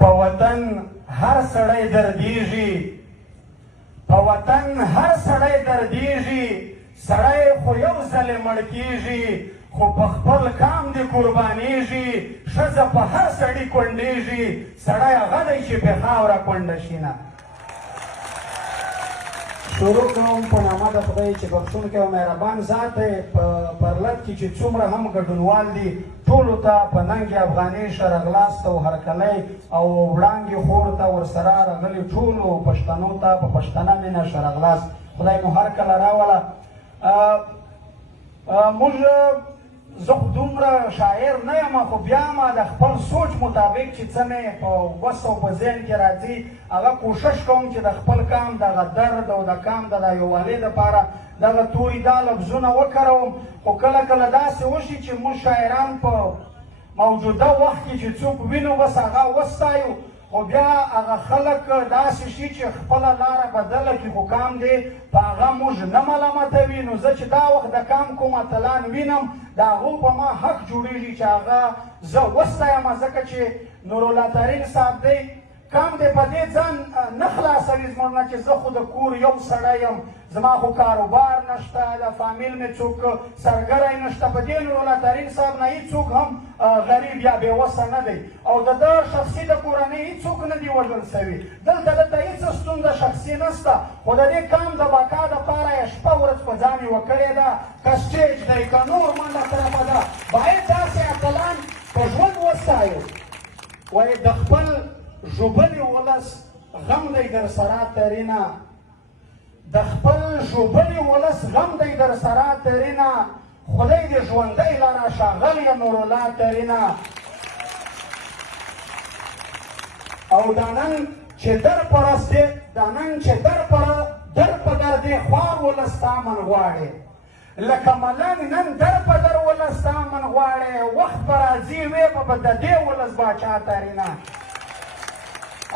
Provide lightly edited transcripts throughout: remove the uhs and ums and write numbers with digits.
په وطن هر سړی دردیږي، په وطن هر سړی دردیږي، سړی خو یو ځلې مړ کیږي، خو په خپل کام دې قربانیږي، ښځه په هر سړي کونډیږي، سړی هغه دی چې بې خاوره کونډه شي نه. شروع کوم په نامه د خدای چې بخښونکی او مهربان ذات دی. په پرلط کې چې څومره هم ګډونوال دي ټولو ته په ننګ افغاني شرغلاست او هرکلی او وړانګې خور ته ورسره راغلي ټولو پښتنو ته په پښتنه مینه شرغلاست خدای مو هر کله راوله. موږ زه خو دومره شاعر نه یم، خو بیا ما د خپل سوچ مطابق چې څه مې په وس او په ذهن کې راځي هغه کوشش کوم چې د خپل کام دغه درد او د کام د یووالي دپاره دغه توري دا لفظونه وکاروم. خو کله کله داسې وشي چې موږ شاعران په موجوده وخت کې چې څوک وینو بس هغه وستایو، خو بیا هغه خلک داسې شي چې خپله لاره بدله کړي، خو کام دی په هغه موږ نه ملامتوي. نو زه چې دا وخت د کام کوم اتلان وینم د هغو په ما حق جوړېږي چې هغه زه وستایم، ځکه چې نورالله ترین صاحب دی کام دی په دې ځان نه خلاصوي زموږ نه چې زه خو د کور یو سړی یم، زما خو کاروبار نشته، د فامیل مې څوک سرګری نشته. په دې نورالله ترین صاحب نه هېڅوک هم غریب یا بېوسه نه دی او د ده شخصي د کورنۍ هېڅوک نه دي وژل سوي. دلته دلته هېڅ ستونزه شخصي نشته، خو د دې کام د بقا دپاره یې شپه ورځ په ځان یوه کړې ده، که سټیج دی که نور منډه طرفه ده. باید داسې اتلان په ژوند وستایو. وایي د خپل ژوبلي ولس غم دی در سره ترینه، د خپل ژوبلي ولس غم دی در سره ترینه، خدای دې ژوندی لره ښاغلی نورالله ترینه. او دا نن چې در پرست دی، دا نن چې در په در دی خوار ولس تا من غواړي، لکه ملنګ نن در په در ولس تا من غواړي، وخت به راځي وی به د دې ولس باچا ترینه.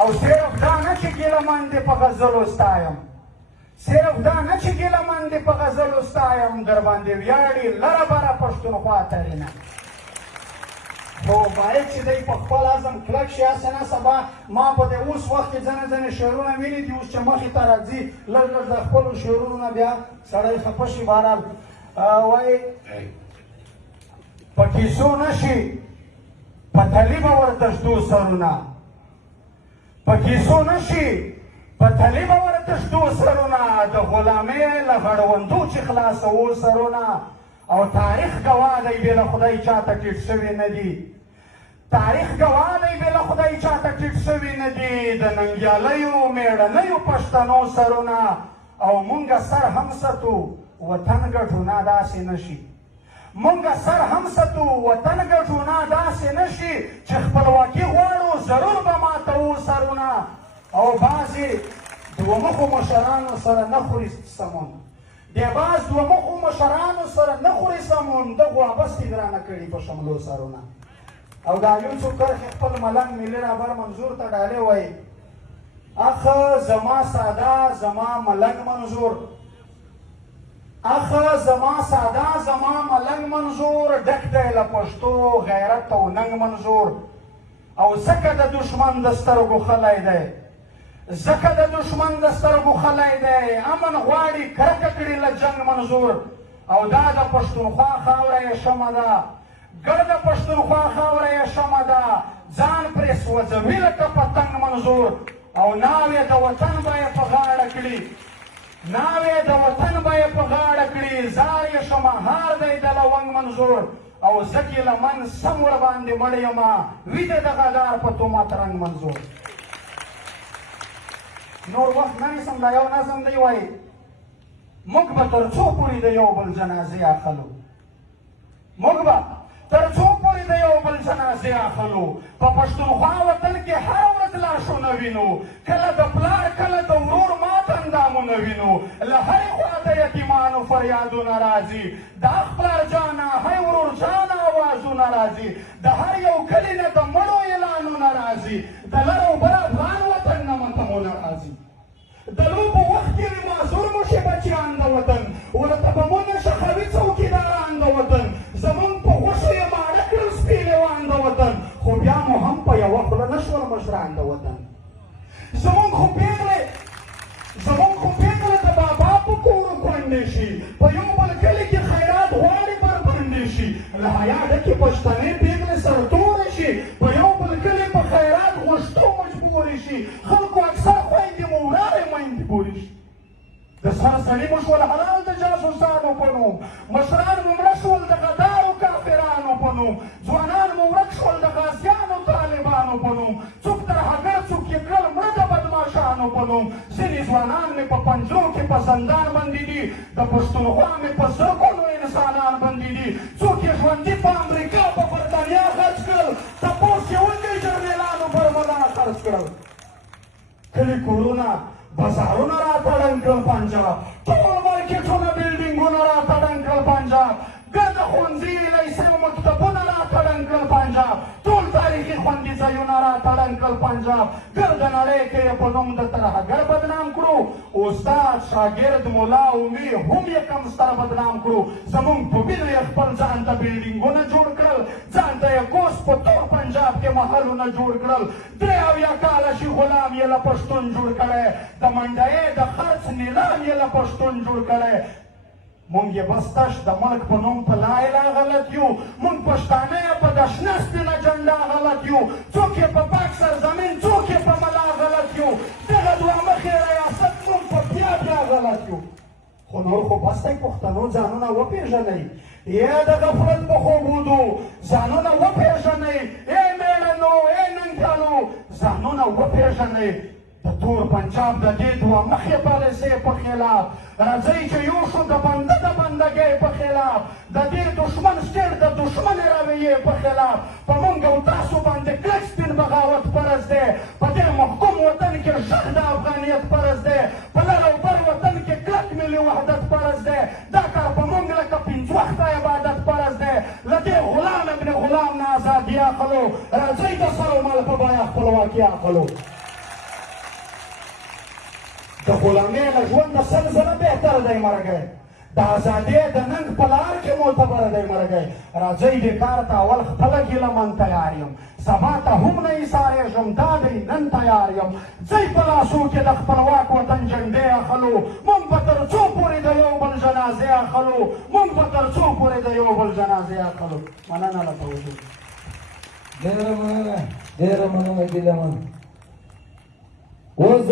او صرف دا نه چې ګیله من دې په غزلو ستایم، صرف دا نه چې ګیله من دې په غزلو ستایم، در باندې ویاړي لره بره پښتونخوا ترینه. خو باید چې دی په خپل عزم کلک شي. هسې نه سبا ما په دې اوس وخت کې ځینې شعرونه ویلي دي، اوس چې مخې ته راځي لږ لږ د خپلو شعرونو نه بیا سړی خفه شي. بهرحال وایي په کیسو نه شي په تلي به ورته ږدو سرونه، په کیسو نه شي په تلي به ورته ږدو سرونه، د غلامۍ له غړوندو چې خلاصوو سرونه. او تاریخ ګواه دی بې له خدای چاته ټیټ شوي نه دي، تاریخ ګواه دی بې له خدای چاته ټیټ شوي نه دي، د ننګیالیو مېړنیو پښتنو سرونه. او مونږه سر هم ستو وطن ګټو نه داسې نه شي، مونږه سر هم ستو وطن ګټو نه داسې نه شي، چې خپلواکي غواړو ضرور به ماتوو سرونه. او بعضې دوه مخو مشرانو سره نه خوري سمون، دی باز دوه مخو مشرانو سره نه خوري سمون، ده غوابستې ګرانه کړي په شملو سرونه. او د یوسف کرښې خپل ملنګ ملي رهبر منظور ته ډالۍ وایي اخ زما ساده زما ملنګ منظور، اخ زما ساده زما ملنګ منظور، ډک دی له پښتو غیرت او ننګ منظور. او ځکه د دشمن د سترګو خلی دی، ځکه د دشمن د سترګو خلی دی، امن غواړي کرکه کړي له جنګ منظور. او دا د پښتونخوا خاوره یې شمه ده، ګر د پښتونخوا خاوره یې شمه ده، ځان پرې سوځوي لکه پتنګ منظور. او ناوې د وطن به یې په غاړه کړي، ناوې د وطن به یې په غاړه کړي، زار یې شمهار دی د لونګ منظور. او زکې لمن سم ورباندې مړ یمه، ویده د غدار په تومت رنګ منظور. نور وخت نه نیسم، دا یو نظم دی وایي موږ به تر څو پورې د یو بل جنازې اخلو، موږ به تر څو پورې د یو بل جنازې اخلو، په پښتونخوا وطن کې هره ورځ لاشونه وینو، کله د پلار کله د ورور مات اندامونه وینو، له هرې خوا د یتیمانو فریادونه راځي، د اخ پلار جانه هی ورور جانه اوازونه راځي، د هر یو کلي نه د مړو اعلانونه راځي، د لر او بر افغان وطن نه متمونه راځي. د لوبو وخت کې معذور مو شي بچیان د وطن، ورته به مو نه شخوي څوکیداران د وطن، زمونږ په غوښو یې ماړه کړل سپي لیوان د وطن، خو بیا مو هم په په یوه خوله نه شول مشران د وطن. زمونږ خو پېغله د بابا په کورو کونډې شي، په یو بل کلي کې خیرات غواړي بربنډې شي، له حیا ډکې پښتنې پېغلې سرتورې شي، په یو بل کلي په خیرات غوښتو مجبورې شي، خلکو اکثر خویندې مو ورارې میندې پورې شي. د سر سړي مو شول حلال د جاسوسانو په نوم، مشران مو مړه شول د غدارو کافرانو په نوم، ځوانان مو ورک شول د غازیانو طالبانو په نوم، څوک ترهګر څوک یې کړل مړه د بدماشانو په نوم. ځینې ځوانان مې په پنجرو کې په زندان بندي دي، د پښتونخوا مې په زرګونو انسانان بندي دي، څوک یې ژوندي په امریکا په برطانیا خرڅ کړل، تپوس یې وکړئ جرنیلانو بربلا خرڅ کړل. کلي کورونه بازارونه راته ړنګ کړل پنجاب، ټول مارکېټونه بلډینګونه راته ړنګ کړل پنجاب، ګرده ښوونځي لیسې او مکتبونه راته ړنګ کړل پنجاب، ټول تاریخي خوندي ځایونه راته ړنګ کړل پنجاب. ګرده نړۍ کې یې په نوم د ترهګر بدنام کړو، استاد شاګرد ملا عمي هم یې کم ستر بدنام کړو. زمونږ په وینو یې خپل ځان ته بلډینګونه جوړ کړل، ځان ته یې کوس په تور پنجاب کې محلونه جوړ کړل. 83 کاله شي غلام یې له پښتون جوړ کړی، د منډیې د خرڅ نیلام یې له پښتون جوړ کړی. مونږ یې بس تش د ملک په نوم په لا اله غلط یو، مونږ پښتانه یې په د شنه سپینه جنډا غلط یو، څوک یې په پاک سرزمین څوک یې په ملا غلط یو، دغه دوه مخې ریاست مونږ په بیا غلط یو. خو نور خو بس دی پښتنو ځانونه وپېژنئ، یا د غفلت په خوبودو ځانونه وپېژنئ، ای میړنو ای ننګیانو ځانونه وپېژنئ. د تور پنجاب د دې دوه مخې پالیسۍ په خلاف راځئ چې یو شو د بنده د بندګۍ په خلاف، د دې دشمن سټیټ د دشمن رویې په خلاف. په موږ او تاسو باندې کلک سپین بغاوت فرض دی، په دې محکوم وطن کې غږ د افغانیت فرض دی، په لر او بر وطن کې کلک ملي وحدت فرض دی. دا کار په موږ لکه 5 وخته عبادت فرض دی. له دې غلام ابن غلام نه ازادي اخلو، راځئ د سر و مال په بیه خپلواکي اخلو. د غلامۍ له ژونده 100 ځله بهتر دی مرګی، د ازادۍ د ننګ په لار کې معتبره دی مرګی. راځئ دې کار ته اول خپله ګیله من تیار یم، سبا ته هم نه ایسارېږم، دا دی نن تیار یم. ځئ په لاسو کې د خپلواک وطن جنډې اخلو، مونږ به تر څو پورې د یو بل جنازې اخلو، مونږ به تر څو پورې د یو بل جنازې اخلو. مننه له توجه. ډېره مننه ګیله من. اوس